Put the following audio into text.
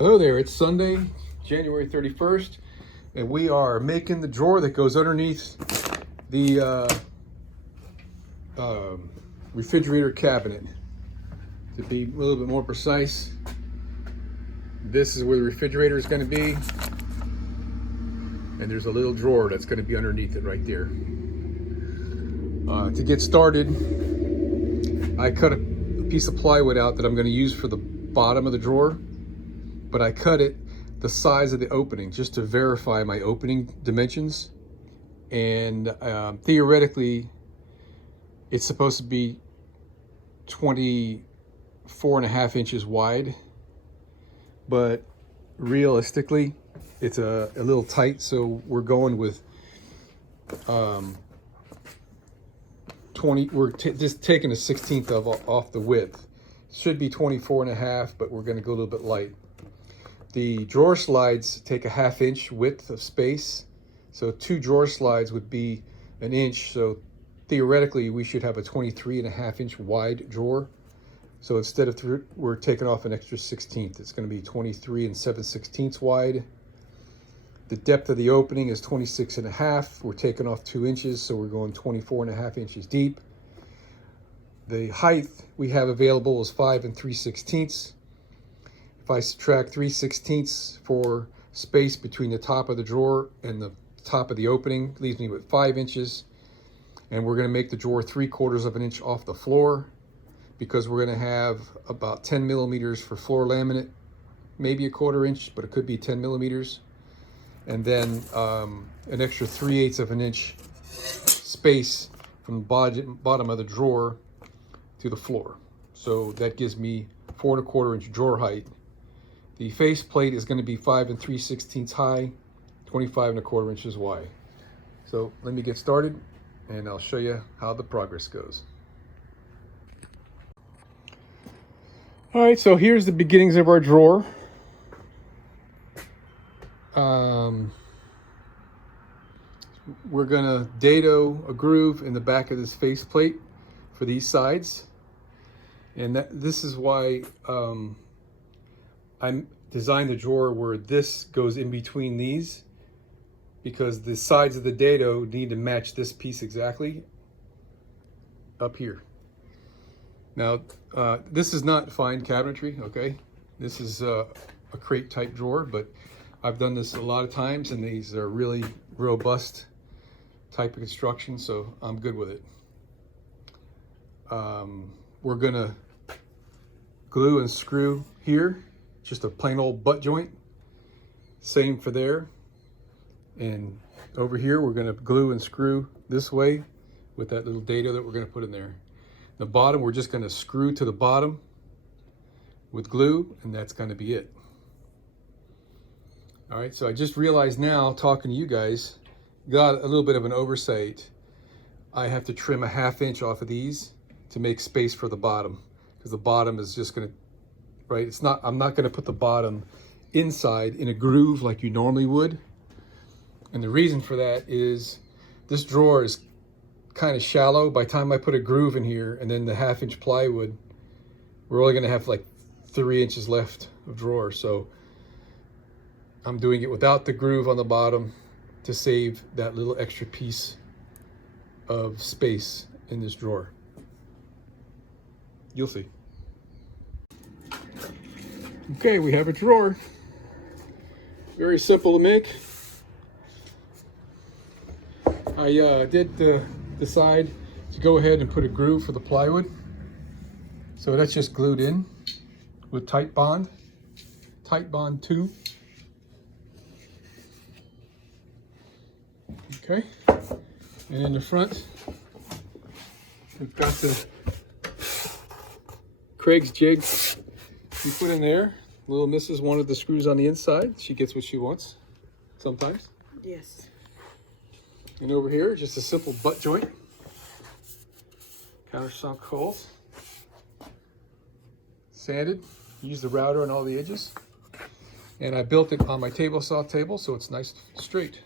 Hello there, it's Sunday, January 31st, and we are making the drawer that goes underneath the refrigerator cabinet. To be a little bit more precise, this is where the refrigerator is going to be, and there's a little drawer that's going to be underneath it right there. To get started, I cut a piece of plywood out that I'm going to use for the bottom of the drawer, but I cut it the size of the opening just to verify my opening dimensions. And theoretically, it's supposed to be 24.5 inches wide, but realistically, it's a little tight. So we're going with 20. We're just taking a 16th off the width. Should be 24.5, but we're going to go a little bit light. The drawer slides take a 1/2 inch width of space. So 2 drawer slides would be 1 inch. So theoretically, we should have a 23.5 inch wide drawer. So instead of we're taking off an extra 16th. It's going to be 23 7/16 wide. The depth of the opening is 26.5. We're taking off 2 inches, so we're going 24.5 inches deep. The height we have available is 5 3/16. If I subtract 3/16 for space between the top of the drawer and the top of the opening, leaves me with 5 inches. And we're going to make the drawer 3/4 of an inch off the floor, because we're going to have about 10 millimeters for floor laminate, maybe a 1/4 inch, but it could be 10 millimeters. And then an extra 3/8 of an inch space from the bottom of the drawer to the floor. So that gives me 4 1/4 inch drawer height. The face plate is going to be 5 3/16 high, 25 1/4 inches wide. So let me get started, and I'll show you how the progress goes. All right, so here's the beginnings of our drawer. We're gonna dado a groove in the back of this face plate for these sides. And this is why I designed the drawer where this goes in between these, because the sides of the dado need to match this piece exactly up here. Now, this is not fine cabinetry, okay? This is a crate type drawer, but I've done this a lot of times, and these are really robust type of construction, so I'm good with it. We're gonna glue and screw here, just a plain old butt joint. Same for there. And over here, we're gonna glue and screw this way with that little dado that we're gonna put in there. The bottom, we're just gonna screw to the bottom with glue, and that's gonna be it. All right, so I just realized now, talking to you guys, got a little bit of an oversight. I have to trim a 1/2 inch off of these to make space for the bottom, because the bottom is just gonna, right? It's not, I'm not gonna put the bottom inside in a groove like you normally would. And the reason for that is this drawer is kind of shallow. By the time I put a groove in here and then the 1/2 inch plywood, we're only gonna have like 3 inches left of drawer. So I'm doing it without the groove on the bottom to save that little extra piece of space in this drawer. You'll see. Okay, we have a drawer. Very simple to make. I did decide to go ahead and put a groove for the plywood. So that's just glued in with Titebond 2. Okay, and in the front, we've got the Craig's jig we put in there. Little Mrs. wanted the screws on the inside. She gets what she wants sometimes. Yes. And over here, just a simple butt joint. Countersunk holes. Sanded. Use the router on all the edges. And I built it on my table saw table, so it's nice and straight.